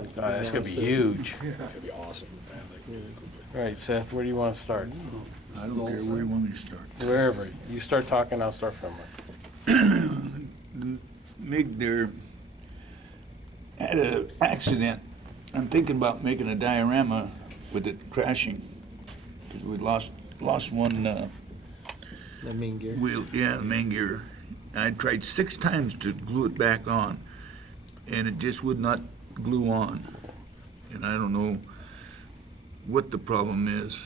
It's gonna be huge. It's gonna be awesome. All right, Seth, where do you want to start? I don't care where you want me to start. Wherever. You start talking, I'll start from MIG there had an accident. I'm thinking about making a diorama with it crashing, because we lost one The main gear. wheel, yeah, the main gear. I tried 6 times to glue it back on, and it just would not glue on. And I don't know what the problem is,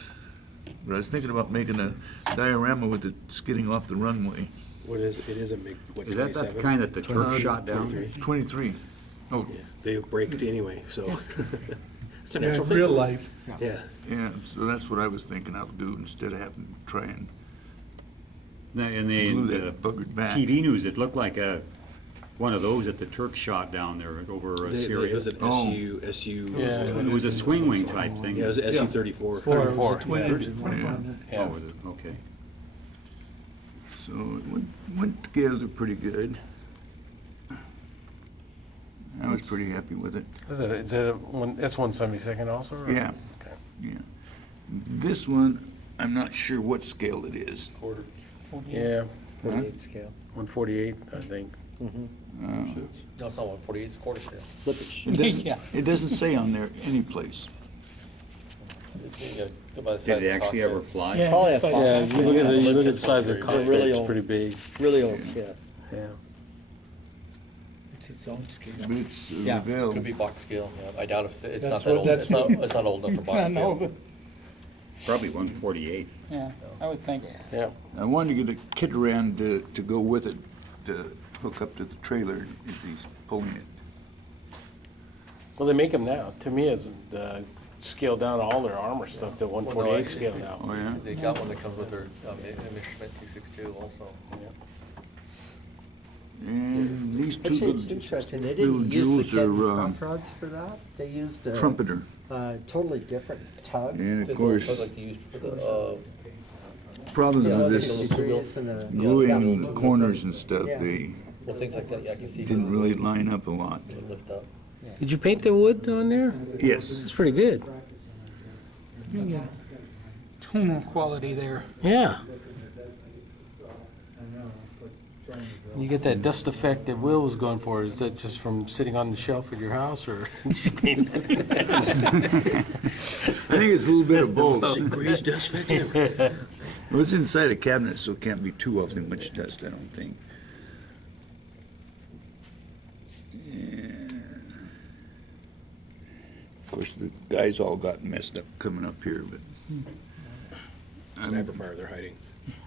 but I was thinking about making a diorama with it skidding off the runway. What is, it is a MIG, what, Is that 27? the kind that the Turk shot down? 23. 23. Oh, Yeah, they braked anyway, so. It's a Yeah, natural in thing. real life. Yeah. yeah, so that's what I was thinking I'll do instead of having to try and In glue the that buggered back. TV news, it looked like one of those that the Turks shot down there over It Syria. was an Oh. SU. Yeah. It was a swing wing type thing. Yeah, it was an SU-34. 34. Twin Yeah. engine. Yeah. Oh, was it? Okay. So it went together pretty good. I was pretty happy with it. Is it that's 1/72 also? Or? Yeah. Okay. Yeah. This one, I'm not sure what scale it is. Yeah, 48 scale. 148, I think. Uh, No, it's not 148, it's quarter scale. Lippisch. It doesn't, it doesn't say on there any place. Yeah, go by the side Did of they the actually cockpit. ever fly? Probably a Yeah, Fox. you look at the size of the It's a cockpit, really it's old- pretty big. Really old kit. Yeah. It's its own scale. But it's Yeah. Revell. Could be box scale, yeah, I doubt if, it's not That's that what- old, that's it's not, what- it's not old enough for It's box not scale. old. Probably 148. Yeah, I would think. Yeah. I wanted to get a kit around to go with it, to hook up to the trailer if he's pulling it. Well, they make them now. To me, it's scaled down all their armor stuff to 148 actually, scale now. Oh, yeah? They got one that comes with their, Schmidt 262 also. And these two Actually, it's little interesting. They little didn't use the jewels Kevin are, Croft rods for that. They used a trumpeter. totally different tug. And This of one course, was like they used for the, problem Yeah, with the this degrees and the gluing the corners and stuff, Yeah. they well, things like that, yeah, I can see. didn't really line up a lot. It would lift up. Did you paint the wood on there? Yes. It's pretty good. You get tonal quality there. Yeah. You get that dust effect that Will was going for. Is that just from sitting on the shelf at your house, or did you paint it? I think it's a little bit of both. Grease dust effect. It was inside a cabinet, so it can't be too awfully much dust, I don't think. And of course, the guys all got messed up coming up here, but Sniper fire they're hiding.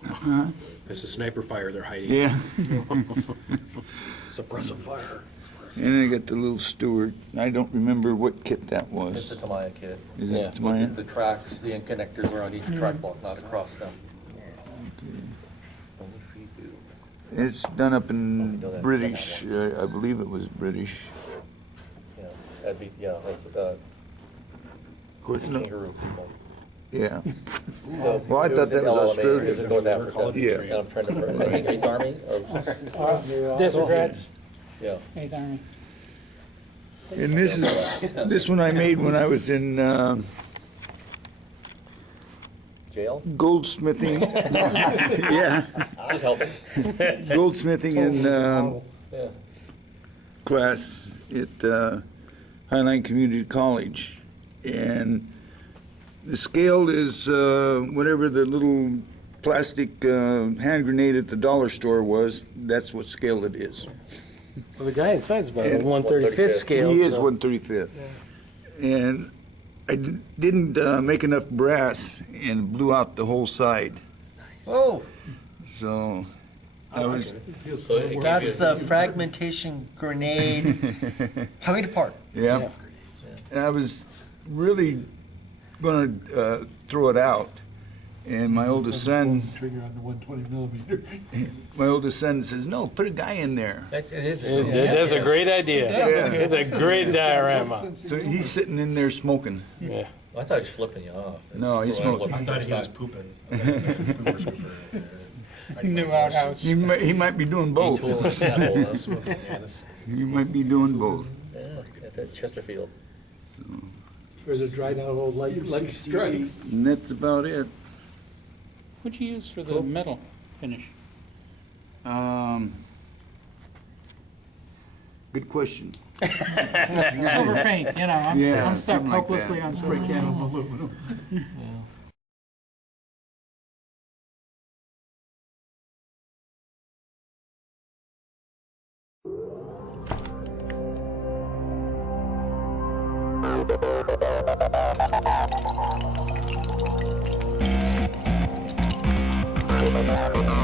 Huh? It's a sniper fire they're hiding. yeah. Suppressive fire. And I got the little Stuart. I don't remember what kit that It's was. a Tamiya kit. Is Yeah. it Tamiya? The tracks, the end connectors are on each track block, not across them. Only for you do. It's done up in know that. British. I believe it was British. Yeah, that'd be, yeah, that's, Of course, no. kangaroo people. Yeah. Well, I thought that was Australia. It was in North Africa. Yeah. And I'm trying to, I think 8th Army, or, Desert Rats, yeah. 8th Army. And this one I made when I was in Jail? goldsmithing. Yeah, Just helping, goldsmithing in yeah. class at Highline Community College, and the scale is whatever the little plastic hand grenade at the dollar store was. That's what scale it is. Well, the guy inside's about a And- 135th scale. He is so- 1/35th, and I didn't make enough brass and blew out the whole side. Oh, So I was. So it gives that's you- the fragmentation grenade coming apart. Yeah. And I was really gonna throw it out, and my oldest son, trigger on the 120 millimeter. says, "No, put a guy in there." It is. That's a great idea. Yeah. It's a great diorama. So he's sitting in there smoking. Yeah. I thought he was flipping you off. No, he's smoking. I thought he was pooping. New outhouse. He might be doing both. Tool and snapple, He might be doing both. yeah, at Chesterfield. Or is it dried out old like stripes? And that's about it. What'd you use for the metal finish? Good question. Silver paint, you know, Yeah, I'm stuck something like hopelessly that. on silver paint. aluminum. Thank you.